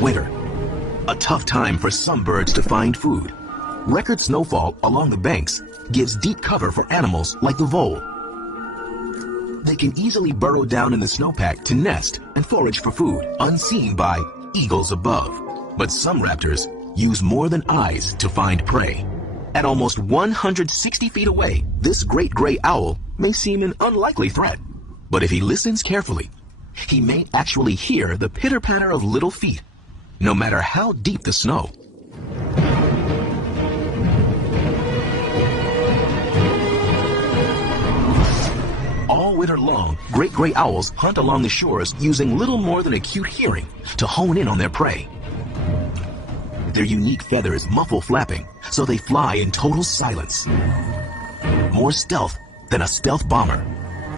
winter. A tough time for some birds to find food. Record snowfall along the banks gives deep cover for animals like the vole. They can easily burrow down in the snowpack to nest and forage for food, unseen by eagles above. But some raptors use more than eyes to find prey. At almost 160 feet away, this great gray owl may seem an unlikely threat. But if he listens carefully, he may actually hear the pitter-patter of little feet, no matter how deep the snow. All winter long, great gray owls hunt along the shores using little more than acute hearing to hone in on their prey. Their unique feathers muffle flapping, so they fly in total silence. More stealth than a stealth bomber.